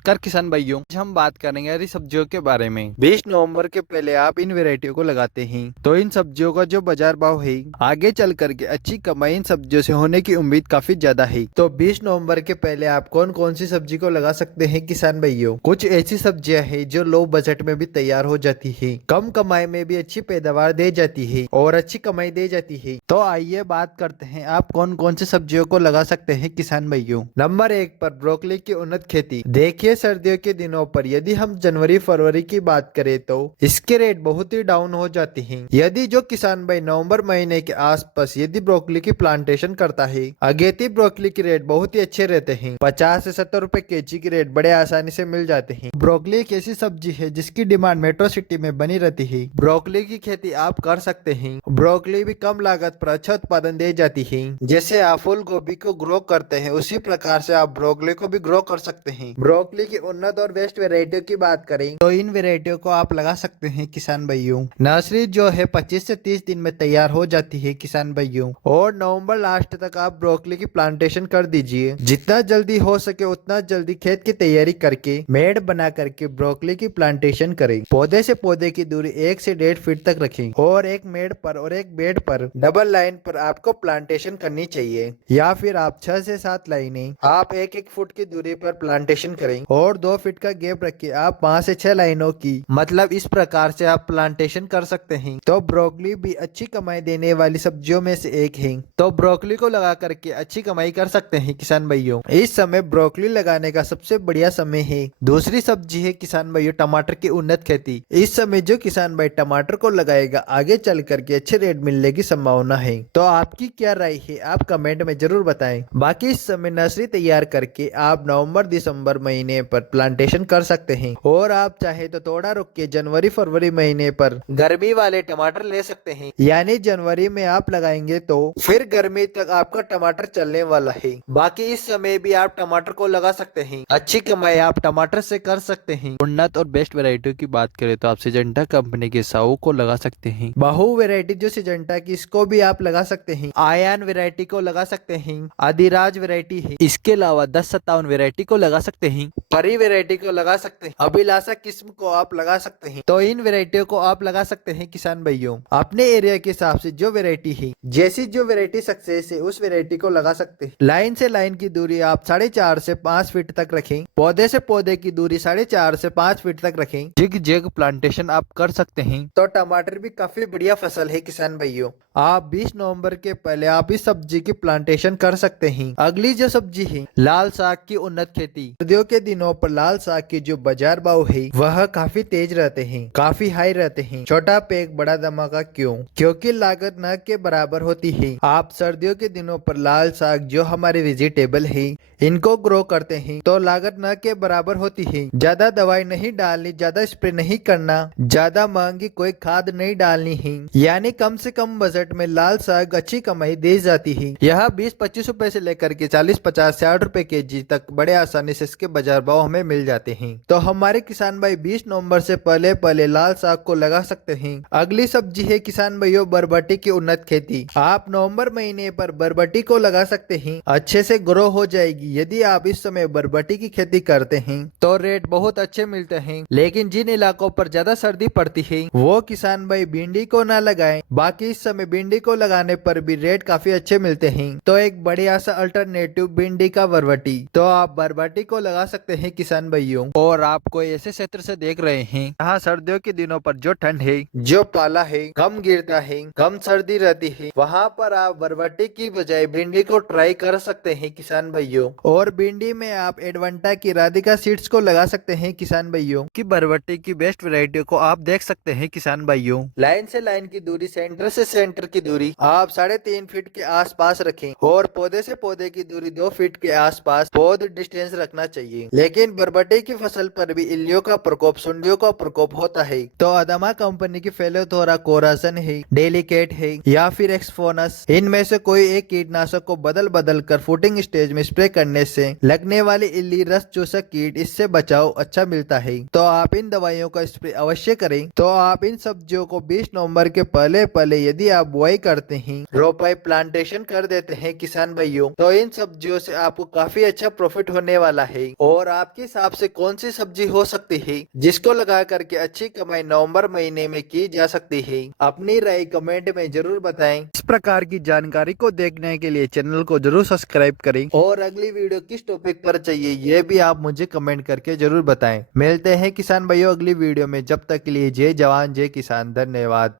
नमस्कार किसान भाइयों, आज हम बात करेंगे हरी सब्जियों के बारे में। 20 नवंबर के पहले आप इन वेराइटियों को लगाते हैं तो इन सब्जियों का जो बाजार भाव है आगे चल करके अच्छी कमाई इन सब्जियों से होने की उम्मीद काफी ज्यादा है। तो 20 नवंबर के पहले आप कौन कौन सी सब्जी को लगा सकते हैं किसान भाइयों? कुछ ऐसी सब्जियां हैं जो लो बजट में भी तैयार हो जाती है, कम कमाई में भी अच्छी पैदावार दे जाती है और अच्छी कमाई दे जाती है। तो आइए बात करते हैं आप कौन कौन सी सब्जियों को लगा सकते हैं किसान भाइयों। नंबर 1 पर ब्रोकली की उन्नत खेती। देखिए सर्दियों के दिनों पर यदि हम जनवरी फरवरी की बात करें तो इसके रेट बहुत ही डाउन हो जाते हैं। यदि जो किसान भाई नवंबर महीने के आसपास यदि ब्रोकली की प्लांटेशन करता है, अगेती ब्रोकली की रेट बहुत ही अच्छे रहते हैं। 50 से 70 रुपए केजी की रेट बड़े आसानी से मिल जाते हैं। ब्रोकली एक ऐसी सब्जी है जिसकी डिमांड मेट्रो सिटी में बनी रहती है। ब्रोकली की खेती आप कर सकते हैं। ब्रोकली भी कम लागत पर अच्छा उत्पादन दे जाती है। जैसे आप फूल गोभी को ग्रो करते हैं उसी प्रकार से आप ब्रोकली को भी ग्रो कर सकते हैं। ब्रोकली की उन्नत और बेस्ट वेराइटियों की बात करें तो इन वेराइटियों को आप लगा सकते हैं किसान भाइयों। नर्सरी जो है 25 से 30 दिन में तैयार हो जाती है किसान भाइयों, और नवंबर लास्ट तक आप ब्रोकली की प्लांटेशन कर दीजिए। जितना जल्दी हो सके उतना जल्दी खेत की तैयारी करके मेड़ बना करके ब्रोकली की प्लांटेशन करें। पौधे से पौधे की दूरी 1 से 1.5 फीट तक रखें और एक मेड़ पर और एक बेड पर डबल लाइन पर आपको प्लांटेशन करनी चाहिए, या फिर आप 6 से 7 लाइनें आप 1-1 फुट की दूरी पर प्लांटेशन करें और 2 फीट का गैप रखिए आप 5 से 6 लाइनों की, मतलब इस प्रकार से आप प्लांटेशन कर सकते हैं। तो ब्रोकली भी अच्छी कमाई देने वाली सब्जियों में से एक है। तो ब्रोकली को लगा करके अच्छी कमाई कर सकते हैं किसान भाइयों। इस समय ब्रोकली लगाने का सबसे बढ़िया समय है। दूसरी सब्जी है किसान भाइयों टमाटर की उन्नत खेती। इस समय जो किसान भाई टमाटर को लगाएगा आगे चल करके अच्छे रेट मिलने की संभावना है। तो आपकी क्या राय है आप कमेंट में जरूर बताएं। बाकी इस समय नर्सरी तैयार करके आप नवंबर दिसंबर महीने पर प्लांटेशन कर सकते हैं, और आप चाहे तो थोड़ा रुक के जनवरी फरवरी महीने पर गर्मी वाले टमाटर ले सकते हैं। यानी जनवरी में आप लगाएंगे तो फिर गर्मी तक आपका टमाटर चलने वाला है। बाकी इस समय भी आप टमाटर को लगा सकते हैं, अच्छी कमाई आप टमाटर से कर सकते हैं। उन्नत और बेस्ट वेराइटी की बात करें तो आप सिजेंटा कंपनी के साऊ को लगा सकते हैं। बहु वेराइटी जो सिजेंटा की इसको भी आप लगा सकते हैं। आयन वेराइटी को लगा सकते हैं। आदिराज वेराइटी है। इसके अलावा 1057 वेराइटी को लगा सकते हैं। परी वेराइटी को लगा सकते हैं। अभिलाषा किस्म को आप लगा सकते हैं। तो इन वेराइटियों को आप लगा सकते हैं किसान भाइयों। अपने एरिया के हिसाब से जो वेराइटी है, जैसी जो वेराइटी सक्सेस है उस वेराइटी को लगा सकते हैं। लाइन से लाइन की दूरी आप 4.5 से 5 फीट तक रखें। पौधे से पौधे की दूरी 4.5 से 5 फीट तक रखें। जिग जैग प्लांटेशन आप कर सकते हैं। तो टमाटर भी काफी बढ़िया फसल है किसान भाइयों। आप 20 नवंबर के पहले आप इस सब्जी की प्लांटेशन कर सकते हैं। अगली जो सब्जी है लाल साग की उन्नत खेती। सर्दियों के दिनों पर लाल साग की जो बाजार भाव है वह काफी तेज रहते हैं, काफी हाई रहते हैं। छोटा पैक बड़ा धमाका क्यों? क्योंकि लागत न के बराबर होती है। आप सर्दियों के दिनों पर लाल साग जो हमारे वेजिटेबल है इनको ग्रो करते हैं तो लागत न के बराबर होती है। ज्यादा दवाई नहीं डालनी, ज्यादा स्प्रे नहीं करना, ज्यादा महंगी कोई खाद नहीं डालनी है। यानी कम से कम बजट में लाल साग अच्छी कमाई दे जाती है। यह 20-25 रुपए से लेकर के 40-50-60 रुपए केजी तक बड़े आसानी से इसके बाजार भाव हमें मिल जाते हैं। तो हमारे किसान भाई 20 नवंबर से पहले पहले लाल साग को लगा सकते हैं। अगली सब्जी है किसान भाइयों बरबटी की उन्नत खेती। आप नवंबर महीने पर बरबटी को लगा सकते हैं, अच्छे से ग्रो हो जाएगी। यदि आप इस समय बरबटी की खेती करते हैं तो रेट बहुत अच्छे मिलते हैं। लेकिन जिन इलाकों पर ज्यादा सर्दी पड़ती है वो किसान भाई भिंडी को ना लगाएं। बाकी इस समय भिंडी को लगाने पर भी रेट काफी अच्छे मिलते हैं। तो एक बढ़िया सा अल्टरनेटिव भिंडी का बरबटी, तो आप बरबटी को लगा सकते हैं किसान भाइयों। और आप कोई ऐसे क्षेत्र से देख रहे हैं जहाँ सर्दियों के दिनों पर जो ठंड है, जो पाला है कम गिरता है, कम सर्दी रहती है, वहाँ पर आप बरबटी की बजाय भिंडी को ट्राई कर सकते हैं किसान भाइयों। और भिंडी में आप एडवांटा की राधिका सीड्स को लगा सकते हैं किसान भाइयों। की बरबटी की बेस्ट वैरायटी को आप देख सकते हैं किसान भाइयों। लाइन से लाइन की दूरी, सेंटर से सेंटर की दूरी आप 3.5 फीट के आसपास रखें और पौधे से पौधे की दूरी 2 फीट के आसपास पौध डिस्टेंस रखना चाहिए। लेकिन बरबटी की फसल पर भी इल्लियों का प्रकोप, सुंडियों का प्रकोप होता है। तो अदमा कंपनी की फेलोथोरा कोरासन है, डेलिकेट है या फिर एक्सफोनस, इनमें से कोई एक कीटनाशक को बदल बदल कर फूटिंग स्टेज में स्प्रे करने से लगने वाली इल्ली, रस चूसक कीट, इससे बचाव अच्छा मिलता है। तो आप इन दवाइयों का स्प्रे अवश्य करें। तो आप इन सब्जियों को 20 नवंबर के पहले पहले यदि आप बुआई करते हैं, रोपाई प्लांटेशन कर देते हैं किसान भाइयों, तो इन सब्जियों से आपको काफी अच्छा प्रॉफिट होने वाला है। और आपके हिसाब से कौन सी सब्जी हो सकती है जिसको लगा करके अच्छी कमाई नवंबर महीने में की जा सकती है? अपनी राय कमेंट में जरूर बताएं। इस प्रकार की जानकारी को देखने के लिए चैनल को जरूर सब्सक्राइब करें और अगली वीडियो किस टॉपिक पर चाहिए ये भी आप मुझे कमेंट करके जरूर बताएं। मिलते हैं किसान भाइयों अगली वीडियो में, जब तक के लिए जय जवान जय किसान, धन्यवाद।